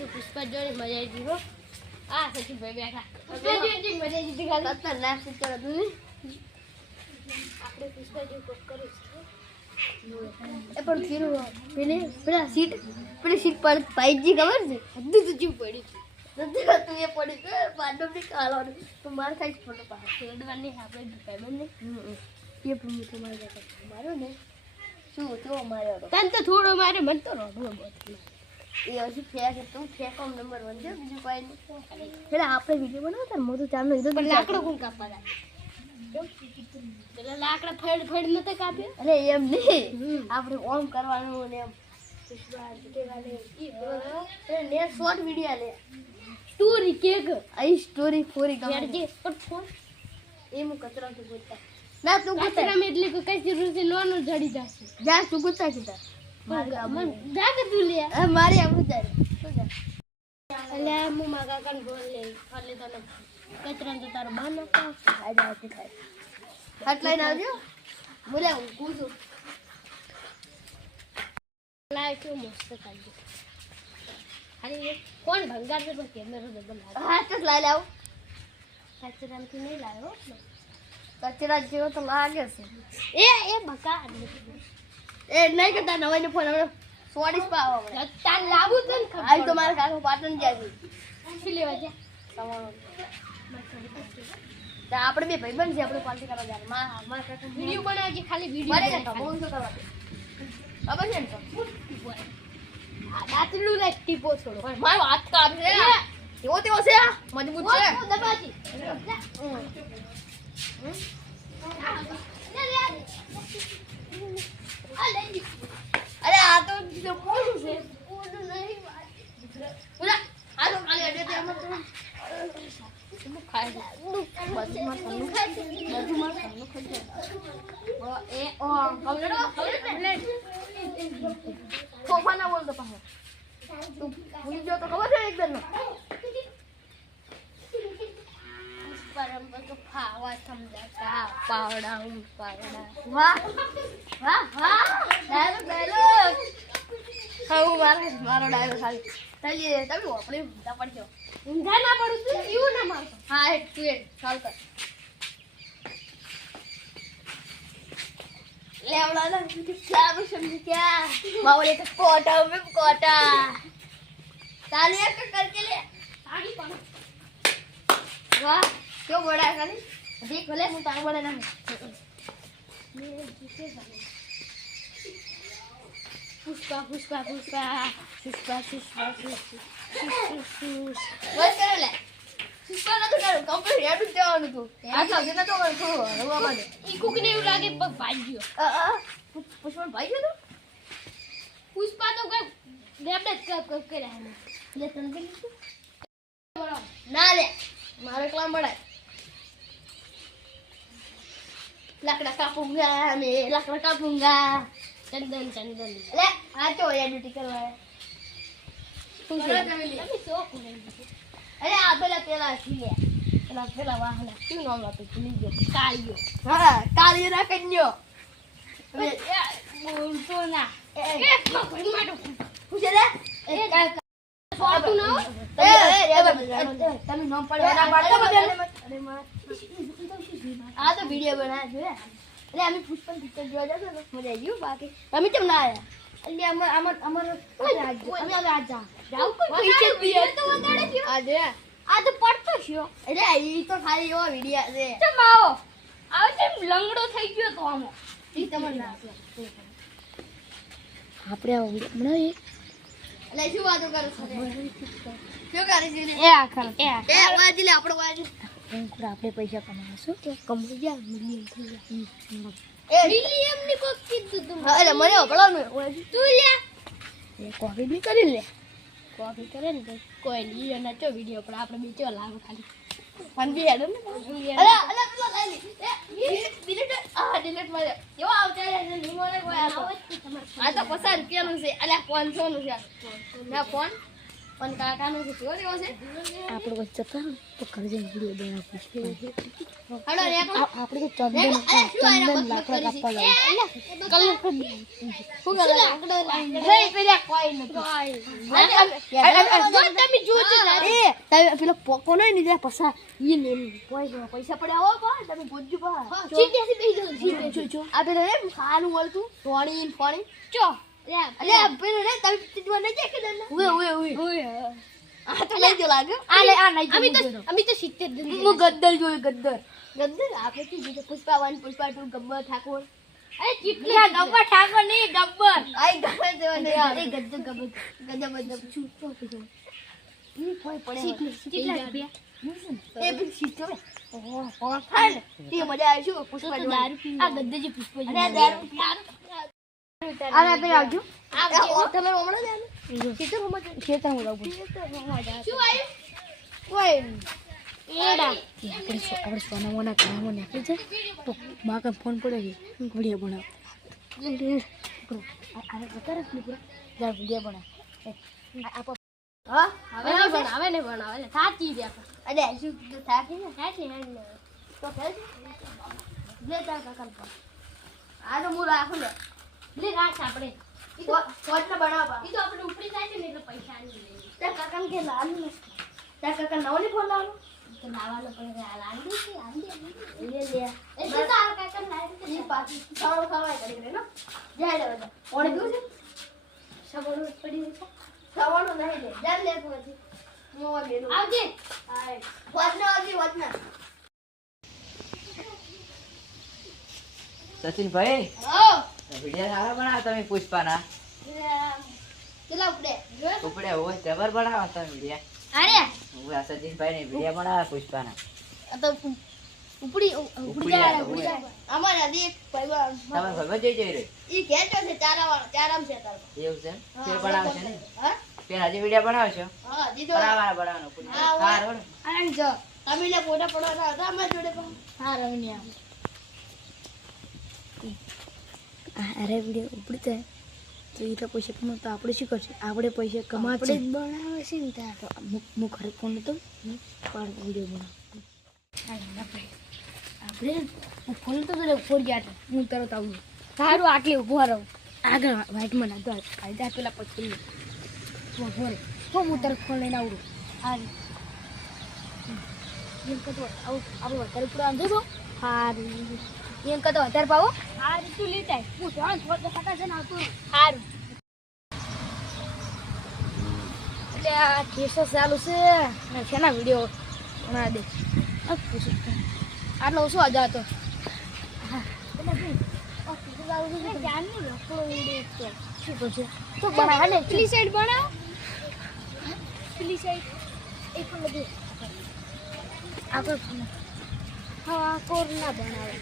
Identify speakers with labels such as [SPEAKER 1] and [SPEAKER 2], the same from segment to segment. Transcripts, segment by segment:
[SPEAKER 1] તો પુષ્પા જોડે મજા આવી ગઈ હો. આ ભાઈ બેઠા. પુષ્પાજી મજા આવી ગઈ. ખાલી
[SPEAKER 2] ખતરનાક પિક્ચર હતું ને.
[SPEAKER 1] આપણે પુષ્પાજી કોક કરીશ
[SPEAKER 2] એ પણ પેલું પેલે પેલા સીટ પેલી સીટ પર પાઈજી ખબર છે?
[SPEAKER 1] બધું તો જીવ પડ્યું
[SPEAKER 2] નથી હતું એ પડી ગયું પાંડવની ખાવાનું તો મારે ખાઈ ફોટો પાડો.
[SPEAKER 1] છોડવાની આપણે ભાઈબંધને
[SPEAKER 2] એ પણ હું તમારે મારો ને? શું કેવો મારે
[SPEAKER 1] તને તો થોડો મારે મને તો રોડવો બહુ
[SPEAKER 2] એ હજી ફેક તું ફેક નંબર વન છે. બીજું કોઈ નહીં. પેલા આપણે વીડિયો બનાવો તાર મોટું
[SPEAKER 1] પણ લાકડો કોણ કાપવા પેલા લાકડા ફેડ ફેડ નતા કાપ્યો?
[SPEAKER 2] અરે એમ નહીં. આપણે ઓમ કરવાનું ને એમ. ને શોર્ટ વીડિયો લે
[SPEAKER 1] સ્ટોરી કેક.
[SPEAKER 2] આઈ સ્ટોરી પૂરી ગમે. એ હું કચરા તું બોલતા ના તું કચરા
[SPEAKER 1] કાચરામાં એટલે કોઈ જરૂર છે નોનો જડી જશે.
[SPEAKER 2] જા તું ગુસ્સા કીધા મારી જા
[SPEAKER 1] એટલે હું મારા કાકાને બોલ લે એટલે તને કચરા તો તારો બહાર નાખો
[SPEAKER 2] આ જા તે થાય લઈને આવજો બોલે હું કૂદું
[SPEAKER 1] કેવું મસ્ત ખાલી એક કોણ ભંગાર છે પણ કેમેરો ડબલ લાગે
[SPEAKER 2] હા તો લઈ લાવ
[SPEAKER 1] કચરામાંથી નહીં લાવ્યો
[SPEAKER 2] કચરા જેવો તો લાગે છે
[SPEAKER 1] એ એ બકા
[SPEAKER 2] એ નહીં કરતા નવાઈ ફોન હવે સોડીસ પાવા
[SPEAKER 1] તાર લાવું છે ને
[SPEAKER 2] આજ તો મારા કાકો પાટણ ગયા છે
[SPEAKER 1] શું લેવા છે
[SPEAKER 2] તમારો તો આપણે બે ભાઈબંધ છે આપણે પાર્ટી કરવા જાય માં મારા કાકા
[SPEAKER 1] વીડિયો બનાવજે ખાલી
[SPEAKER 2] મારે
[SPEAKER 1] વીડિયો
[SPEAKER 2] ને બહુ શું કરવા દે ખબર છે ને તો
[SPEAKER 1] દાંતડું લાગ ટીપો છોડો
[SPEAKER 2] મારો હાથ કાપ છે એવો તેવો છે મજબૂત છે
[SPEAKER 1] દબાજી
[SPEAKER 2] હમ. અરે આ તો મોટું છે મોટું નહીં ઉલા, આ તો ખાલી અડે તે આમાં તો ખાય છે? બાજુમાં ખાનું ખાય છે. બાજુમાં ખાનું ખાય છે. એ, ઓ, ના બોલતો પાછો. તું ભૂલી ગયો તો ખબર છે એકદમ
[SPEAKER 1] પરમ તો ફાવા સમજાતા પાવડા હું પાવડા
[SPEAKER 2] વાહ વાહ વાહ ડાયલોગ ડાયલોગ હા હું મારે મારો ડાયલોગ ખાલી ચાલીએ તમે આપણે ઊંધા પડજો
[SPEAKER 1] ઊંઘા ના પડું તું એવું ના મારતો
[SPEAKER 2] હા એક તું એક ચાલ કર ले आवड़ा ना क्या वो समझ क्या मावले तो कोटा में कोटा तालियां कर करके ले
[SPEAKER 1] સાડી પણ
[SPEAKER 2] वाह क्यों बड़ा है खाली देख भले मुंह तांग बड़ा ना
[SPEAKER 1] પુષ્પા પુષ્પા પુષ્પા પુષ્પા પુષ્પા પુષ્પા
[SPEAKER 2] बस कर ले सुस्ता ना तो कर कंप्लीट हेड उठ जाओ नु આ તો જના તો મને થોડું હરવા માંડે
[SPEAKER 1] ઈ કુકને એવું લાગે પગ ભાગ્યો
[SPEAKER 2] અ અ પુષ્પન ભાઈ ગયો
[SPEAKER 1] પુષ્પા તો કઈ લેબડે જ કપ કપ કર્યા એને
[SPEAKER 2] લે તને કે ના લે મારે કલામ બડાય લાકડા કાપુંગા મે લાકડા કાપુંગા અરે આ પેલા પેલા છીએ પેલા પેલા તમે નામ પડે આ તો વિડિયો બનાવ્યો છે એટલે અમે પુષ્પન પિક્ચર જોવા જતો ને મજા આવી ગયું બાકી. અમે કેમ ના આવ્યા એટલે અમે અમાર અમાર અમે હવે આજ જા જાવ કોઈ પિક્ચર
[SPEAKER 1] વિડિયો તો થયો.
[SPEAKER 2] આજે
[SPEAKER 1] આ તો પડતો છો
[SPEAKER 2] એટલે ઈ તો ખાલી એવો વિડિયો છે.
[SPEAKER 1] ચમ આવો? આવો તેમ લંગડો થઈ ગયો તો આમો?
[SPEAKER 2] ઈ તમને ના આપણે આવો વિડિયો બનાવીએ. એટલે શું વાતો કરો છો? શું કરે છે?
[SPEAKER 1] એ આખર એ
[SPEAKER 2] આ વાજી લે આપણો વાજી
[SPEAKER 1] આપણે પૈસા કમાશું તો કમાઈ ગયા મિલિયન થઈ ગયા
[SPEAKER 2] એ
[SPEAKER 1] મિલિયનની કોક કીધું તું.
[SPEAKER 2] હા એટલે મને ભળવાનું વાજી
[SPEAKER 1] તું લે.
[SPEAKER 2] એ કોફી બી કરી લે.
[SPEAKER 1] કોફી કરે ને કોઈ નહીં એના ચો વિડિયો પણ આપણે બીજો લાવ ખાલી.
[SPEAKER 2] પણ બી હેડ ને. અરે અરે પેલો લઈ લે એ ડિલીટ આ ડિલીટ મારે કેવો આવતા રે ની મને કોઈ આ તો આ તો પચાસ છે. અલ્યા પાંચસો નું છે. ના ફોન? પણ કાકાનો તો કેવો કેવો છે?
[SPEAKER 3] આપણે વચ્ચે જતા તો ઘરે વિડિયો વીડિયો બનાવી
[SPEAKER 2] હાલો
[SPEAKER 3] આપણે તો ચંદન ચંદન લાકડા કાપવા લાગે
[SPEAKER 2] શું કરે? રે પેલા કોઈ નથી તમે જોજો એ તમે પેલો પોકો નહીં નીકળે પસા ઈ ને પૈસા પૈસા પડ્યા હો પા તમે ગોજ્જુ પા સીધે સીધે જો જો આ પેલો એમ ખાવાનું મળતું ફોણી પાણી ચો અલે પેલો રે તમે તીજવા નહીં જાય કે દન ઉવે ઉવે ઉવે આ તો લઈ જો લાગે આ લે આ નહીં
[SPEAKER 1] અમે તો અમે તો સિત્તેર જણ
[SPEAKER 2] હું ગદ્દર જોયું ગદ્દર ગદ્દર આપણે શું જોયું પુષ્પા વન પુષ્પા ટુ ગબ્બર ઠાકોર
[SPEAKER 1] અરે કેટલી ગબ્બર ઠાકોર નહીં ગબ્બર
[SPEAKER 2] આઈ ગબ્બર જોવાનું યાર એ ગદ્દર ગબ્બર ગદ્દર ગદ્દર શું શું કીધું ઈ કોઈ પડે
[SPEAKER 1] કેટલા રૂપિયા
[SPEAKER 2] એ બી સીધો ઓહો ઓહો થાય ને તે મજા આવી શું પુષ્પા.
[SPEAKER 1] દારૂ. આ ગદ્દાજી પુષ્પ
[SPEAKER 2] અરે આ દારૂ અરે બે આવજો. તમે હમણાં જ ખેતર હમણાં જ.
[SPEAKER 3] ખેતરમાં
[SPEAKER 2] શું આવ્યું
[SPEAKER 3] આપણે આપણે સોના મોના કામમાં નાખી છે તો માં કાંઈ ફોન પડે છે વીડિયો બનાવ આપણે જતા રહે ને પૂરા બનાવ
[SPEAKER 2] હા?
[SPEAKER 1] હવે નહીં ભણાવે ને ભણાવે ને સાચી રહ્યા
[SPEAKER 2] અરે શું થાકી ને
[SPEAKER 1] સાચી ને
[SPEAKER 2] તો કહે છે તાર કાકા આ તો હું રાખું
[SPEAKER 1] રાખ આપણે.
[SPEAKER 2] પોટને બનાવવા.
[SPEAKER 1] ઈ તો આપણે ઉપડી જાય છે ને એટલે પૈસા નહીં લઈએ.
[SPEAKER 2] કે નથી. તાર કાકા નવો નહીં ફોન લાવો
[SPEAKER 1] તો લાવવાનો પડે આ લાવી છે આમ દે
[SPEAKER 2] લે લે.
[SPEAKER 1] એ તો તારા કાકા લાવી
[SPEAKER 2] એ પાછી ખાવાનું ખાવાય કરી દે ને જાય લે બધા. ઓણે પીવું છે
[SPEAKER 1] સબળ પડી છે.
[SPEAKER 2] ખાવાનું નહીં લે. જાય લે પછી હું આ
[SPEAKER 1] આવજે.
[SPEAKER 2] હાય. વાતના આવજી વાતના
[SPEAKER 4] સચિનભાઈ?
[SPEAKER 2] હો.
[SPEAKER 4] વીડિયો બનાવો તમે પુષ્પાના?
[SPEAKER 2] કેટલા ઉપડે?
[SPEAKER 4] ઉપડે હોય જબર બનાવો તમે વીડિયો?
[SPEAKER 1] અરે
[SPEAKER 4] હું આ સચિનભાઈ ને વીડિયો બનાવે પુષ્પાના.
[SPEAKER 2] તો ઉપડી
[SPEAKER 4] ઉપડી જાય, ઉપડી જાય.
[SPEAKER 2] અમારે હજી એક
[SPEAKER 4] તમે ખબર જોઈ જોઈ રહી?
[SPEAKER 2] ઈ ખેંચો છે ચારા વાળો ચારામ છે તારો.
[SPEAKER 4] એવું છે ને?
[SPEAKER 2] હા?
[SPEAKER 4] હજી વીડિયો
[SPEAKER 2] હા
[SPEAKER 4] બનાવવાનો.
[SPEAKER 2] હા? આનંદ જો તમે ને ફોટા પડવા હતા અમારી જોડે પણ.
[SPEAKER 3] હા રમણીયા અરે વીડિયો ઉપડી તો એ તો પૈસા કમાવ તો આપણે શું કરશે? આપણે પૈસા
[SPEAKER 1] આપણે જ બનાવે છે ને ત્યાં
[SPEAKER 3] તો હું ઘરે ફોન નતો? પણ વીડિયો બનાવ.
[SPEAKER 1] આપણે હું ફોન તો તને ફોડ ગયા હતા હું તરત આવું. સારું આટલી ઊભો રહું
[SPEAKER 3] આગળ વાઇટમાં ના તો કાયદા પેલા પછી
[SPEAKER 1] ઊભો રહે તો હું તરત ફોન લઈને આવડું.
[SPEAKER 3] હા એમ કહેતો આવું આપણે વધારે પૂરા આમ જોશો
[SPEAKER 1] સારું
[SPEAKER 3] એમ કહેતો વધારે પાવો
[SPEAKER 1] સારું તું લીધા હું ત્રણ થોડ ખાતા છે ને આવતું
[SPEAKER 3] સારું એટલે આ કેસો ચાલુ છે. ને શેના વીડિયો બના દે? આટલો ઓછો હજાર હતો.
[SPEAKER 1] જાનનું લફડો ઉડે તો.
[SPEAKER 3] શું કરશે? તો બનાવે ને
[SPEAKER 1] સાઈડ બનાવ. પેલી સાઈડ
[SPEAKER 3] એક પણ બધું. આગળ
[SPEAKER 1] હા કોર ના બનાવે.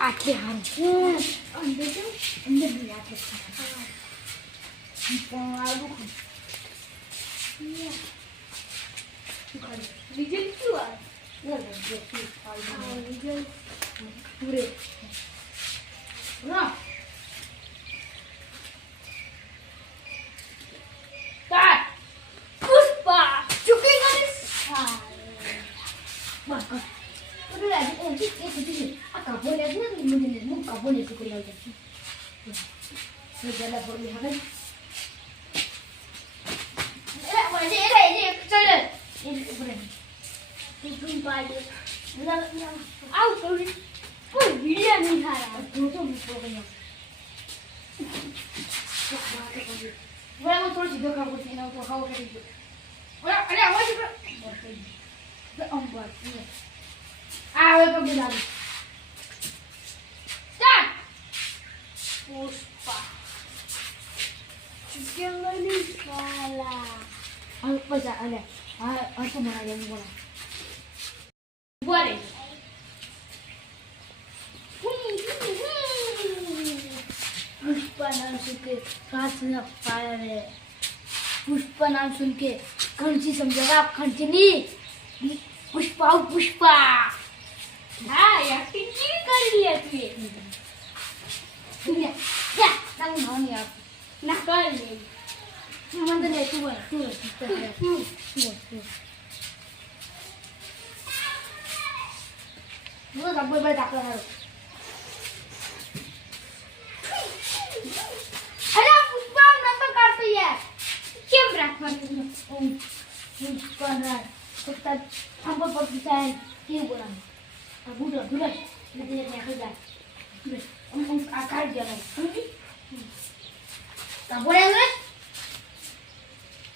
[SPEAKER 3] આટલી હારું.
[SPEAKER 1] અંદર જો અંદર બી આપણે વીજળી શું આવે? પુષ્પા ચૂકી કરીશ
[SPEAKER 3] બધું લાગે એમ કે એક હતી આ કાપો લે છે ને મને લે હું કાપો લે છું કોઈ લાગે છે જલા બોલી હવે
[SPEAKER 2] એ મને એ રહી એક ચલે
[SPEAKER 3] એ ઉપર
[SPEAKER 1] ટિફિન પાડે આવ કરી કોઈ વિડિયો નહીં હારા
[SPEAKER 3] તો તો મૂકો ગયો
[SPEAKER 2] હું થોડું સીધો ખાવું છે એના ઉપર ખાવું કરી દો ઓલા અરે અવાજ બસ આ હવે પગે લાગે સ્ટાર્ટ પુષ્પા.
[SPEAKER 1] જંગલી કાલા
[SPEAKER 3] હવે પૈસા અલે હા હા તો મારા એમ બોલા प्रार्थना फायर है पुष्प नाम सुन के कंची समझेगा आप कंची नहीं पुष्पा पुष्पा
[SPEAKER 1] हाँ
[SPEAKER 3] एक्टिंग क्यों कर लिया तूने क्या ना ना नहीं आप ना कर ले मंद ले तू बोल तू तू तू तू वो रब्बे बाय डाक्टर है રાખવાનું ઓમ પુષ્પા ના પુષ્પા આંબો પર પુષ્પા કેવું બોલાવું આ બુડો બુડો એટલે તે નાખી જાય બુડો આમ આમ આ કાઢી દેવાનું સમજી તા બોલે ને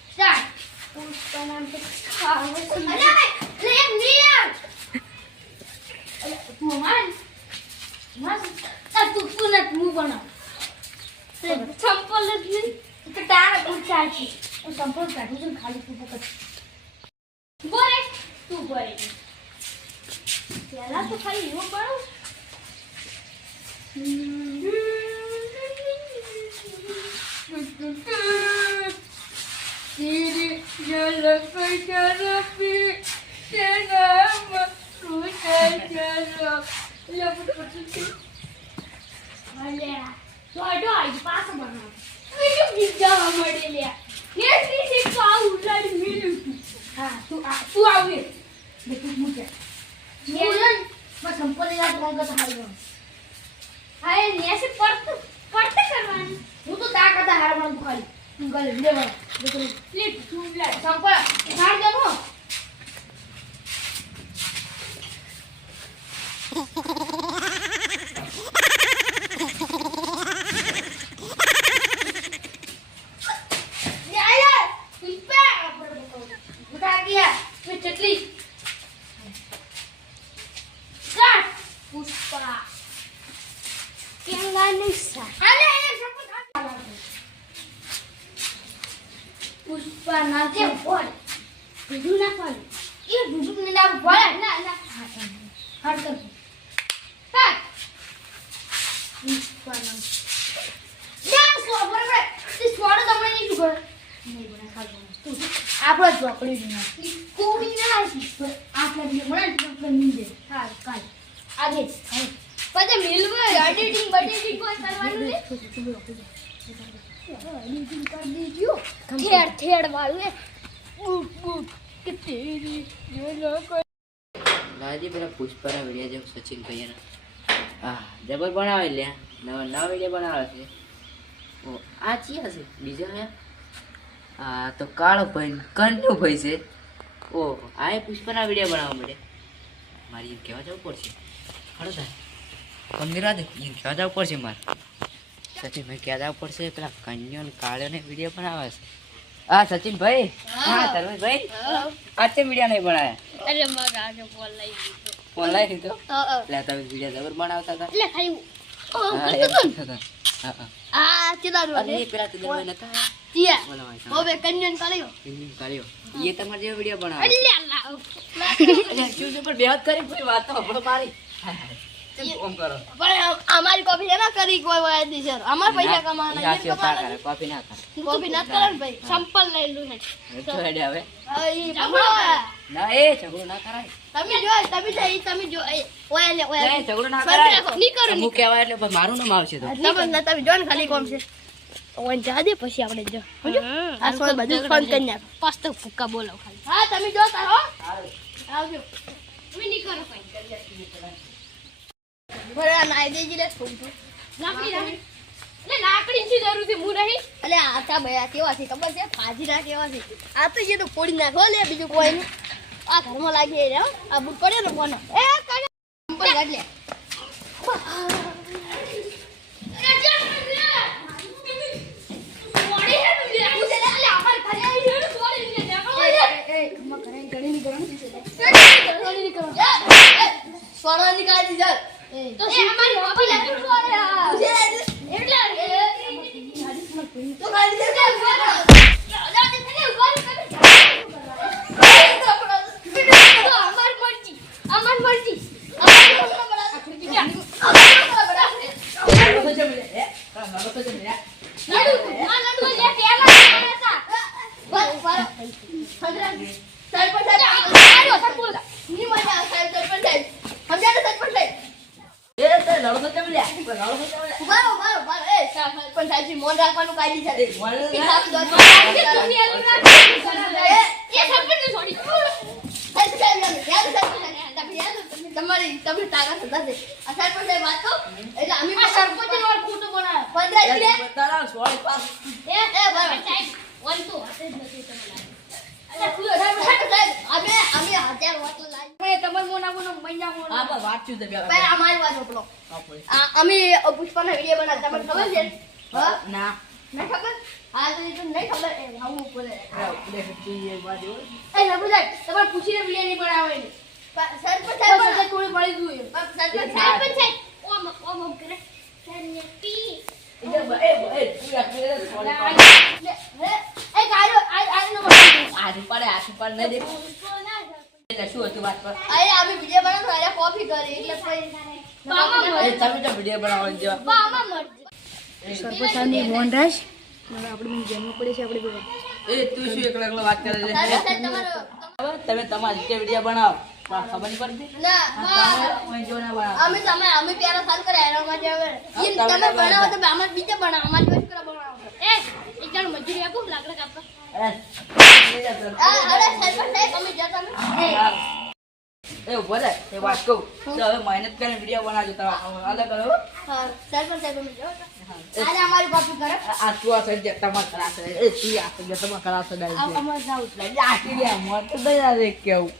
[SPEAKER 3] સ્ટાર્ટ પુષ્પા નામ તો ખાવું અરે અરે એમ નહીં યાર અરે તું માર માર આ તું તું નથી હું બનાવ સંપલ જ નહીં તો તારા ઊંચા છે હું સંપલ કાઢું છું ને ખાલી તું પકડ બોલે તું બોલે પેલા તો ખાલી એવો બનાવ તેરી ઝલક ઝલકી તેરા મસ્તું ઝલક ઝલક અલ્યા જોડો આઈ પાછો બનાવ બીજું ગીત ગાવા મળે લ્યા કેટલી છે તો આ ઉલાડી મેલ્યું તું હા તું આ તું આવે બે તું મૂકે મેલન બસ સંપલે યાદ રંગ તો હારી ગયો હા એ નેસે પડત પડત કરવાની હું તો તા કરતા હાર પણ ખાલી તું ગલે લે બળ દેખો લે તું લે સંપલ હાર દેનો Ya, ya. Puष्પા. ઉઠા ગયા. તું ચટલી. કાટ. પુષ્પા.
[SPEAKER 1] કેંગાની સા
[SPEAKER 3] અરે, અરે, શપથ આ. પુષ્પા ના કે બોલ
[SPEAKER 1] બીજું નાખવાનું
[SPEAKER 3] એ દુદુક ને ના બોલ ના ના હાડ કર કાટ પુષ્પા ના યાર સો બરાબર તે સોડો તમને નહીં શું નહીં બના ખાજો તું આપણો ચોકડી ના કોડી ના આપણે નહીં દે હા કાલ હા
[SPEAKER 2] પછી મિલવે એડિટિંગ બડિટિંગ કોઈ કરવાનું ને
[SPEAKER 4] જેમ સચિન ભાઈના હા જબર બનાવે લે નવા નવા વીડિયો બનાવે છે. ઓ આ ચિયા છે બીજા હે આ તો કાળો ભાઈ કન્નુ ભાઈ છે. ઓ આ પુષ્પના વીડિયો બનાવવા માટે. મારી એમ કહેવા જવું પડશે. ખરો થાય ગંભીર દે એમ કહેવા જવું પડશે મારે. સચિન ભાઈ કહેવા જવું પડશે પેલા કન્યો ને કાળો ને વીડિયો બનાવે છે. હા સચિન ભાઈ? હા ધર્મેશ ભાઈ? આજે વીડિયો નહીં બનાવ્યા
[SPEAKER 1] અરે મારા આજે બોલ લઈ લીધો.
[SPEAKER 4] ફોન
[SPEAKER 1] લઈ લીધો.
[SPEAKER 4] એટલે તમે વીડિયો જબર બનાવતા હતા?
[SPEAKER 1] એટલે ખાલી
[SPEAKER 2] આ ચેદારો
[SPEAKER 4] અરે પેલા તુદરભાઈ નતા
[SPEAKER 2] તિયા
[SPEAKER 4] બોલો ભાઈ.
[SPEAKER 2] હવે કન્યન કાઢ્યો
[SPEAKER 4] એમની કાઢ્યો. એ તમારે જેવો વીડિયો બનાવે
[SPEAKER 1] અલ્યા લાવ
[SPEAKER 4] શું છે પણ કરી કોઈ વાત તો હંભળો મારી હાય, હાય. કેમ ફોન કરો
[SPEAKER 2] પણ અમારી કોફી છે કરી કોઈ વાયદી છે પૈસા કમાવાના
[SPEAKER 4] ના,
[SPEAKER 2] એ
[SPEAKER 4] ના, ના
[SPEAKER 2] કમાવાના
[SPEAKER 4] કરે, કોફી ના કરે.
[SPEAKER 2] કોફી ના કરે ને ભાઈ
[SPEAKER 1] સંપલ લઈ લું હે
[SPEAKER 4] એ તો હેડે હવે.
[SPEAKER 2] હા, ઈ ભગવાન.
[SPEAKER 4] ના, એ ઝઘડો ના કરાય.
[SPEAKER 2] તમે જો તમે જો તમે જો ઓય લે ઓય
[SPEAKER 4] ના,
[SPEAKER 2] લે.
[SPEAKER 4] ઝઘડો ના કરાય.
[SPEAKER 2] ની કરો,
[SPEAKER 4] હું કહેવાય એટલે મારું નામ આવશે તો.
[SPEAKER 2] તમે ના તમે જો ને ખાલી કોમ છે. ઓય જા દે પછી આપણે જો. સમજો? આ સોય બધું ફોન કરી નાખ.
[SPEAKER 1] પાસ્તો ફૂકા બોલાવ ખાલી.
[SPEAKER 2] હા તમે જો તાર હો. આવજો.
[SPEAKER 1] તમે ની કરો કઈ
[SPEAKER 2] ભરા નાઈ દેજી લે થોડું
[SPEAKER 1] લાકડી લાકડી એટલે લાકડી ની જરૂર છે? હું નહીં.
[SPEAKER 2] એટલે આ તા ભાઈ કેવા છે ખબર છે? ફાજીના કેવા છે આ તો જે તો પોડી નાખો લે બીજું કોઈ નહીં. આ ઘરમાં લાગી રહ્યો. આ બુટ પડ્યો ને કોનો? એ કાઢ લે સોના નીકાળી દીધા
[SPEAKER 1] તો એ અમારી હોબી લાગી
[SPEAKER 2] તો ખાલી દે
[SPEAKER 1] અમાર મરજી અમાર મરજી લડુ આ લડુ લે પેલા બનાતા
[SPEAKER 4] એ, તે લડો તો કેમ લ્યા? લડો તો કેમ
[SPEAKER 2] તમારી તમે તાકાત વધારે. આ સરપંચ વાત કહું? એટલે અમે
[SPEAKER 3] સરપંચે.
[SPEAKER 2] પંદર
[SPEAKER 4] યાર, તારા સોળી પાસ
[SPEAKER 1] એ
[SPEAKER 2] એ બરાબર.
[SPEAKER 1] હાથે જ નથી તમને
[SPEAKER 2] સાહેબ, સાહેબ, અમે અમે હજાર વાતો.
[SPEAKER 3] પણ તમારે મોના મોના મોના.
[SPEAKER 4] છે
[SPEAKER 2] વાત અમે પુષ્પાના વીડિયો બનાવતા તમને ખબર છે? હા.
[SPEAKER 4] ના.
[SPEAKER 2] ખબર? હા તો એ તો નહીં ખબર. એ હું બોલે
[SPEAKER 4] આ ઉડે હતી એ બાજુ
[SPEAKER 3] સરપંચ તમારે પૂછીને બિરયાની નહીં ને.
[SPEAKER 2] સરપંચ સાહેબ
[SPEAKER 3] થોડી પડી ગયું
[SPEAKER 2] સરપંચ
[SPEAKER 1] ઓમ ઓમ ઓમ કરે. સન્ય પી.
[SPEAKER 4] તમે તો વીડિયો બનાવવાની જેવા
[SPEAKER 1] બામાં મરજી
[SPEAKER 3] સરપંચ સાહેબની મોહનરાજ. હવે આપણે મને જેમનું પડે છે આપણે બધા.
[SPEAKER 4] એ તું શું એકલા એકલા વાત કરે છે
[SPEAKER 2] સરપંચ સાહેબ તમારો
[SPEAKER 4] હવે તમે તમારી રીતે વીડિયો બનાવો ખબર પડતી?
[SPEAKER 2] ના
[SPEAKER 4] તમે કોઈ જો ના બનાવો
[SPEAKER 2] અમે તમે અમે પ્યારા સાલ કરે એના માટે હવે. તમે બનાવો તો અમે બીજા બનાવો અમારે જોઈશ કરે બનાવો.
[SPEAKER 1] એ એક જણ મજૂરી આપો લાકડા કાપવા.
[SPEAKER 4] અરે લઈ જા તરત.
[SPEAKER 2] આ અરે સરપંચ સાહેબ અમે જતા
[SPEAKER 4] એ ઊભો રહે એ વાત કહું. તો હવે મહેનત કરીને વીડિયો બનાવજો તમે અલગ અલગ હો.
[SPEAKER 2] હા સરપંચ સાહેબ અમે જતા આજે અમારી કોપી કરે
[SPEAKER 4] આ- તું આ સજ્જે તમાર એ તું આ સજ્જે તમાર
[SPEAKER 3] અમારે જાવું.
[SPEAKER 4] એટલે કેવું.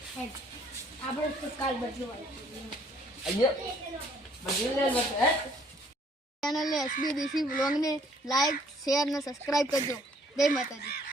[SPEAKER 2] ચેનલને એસબી દેશી બ્લોગને લાઈક શેર અને સબસ્ક્રાઇબ કરજો. જય માતાજી.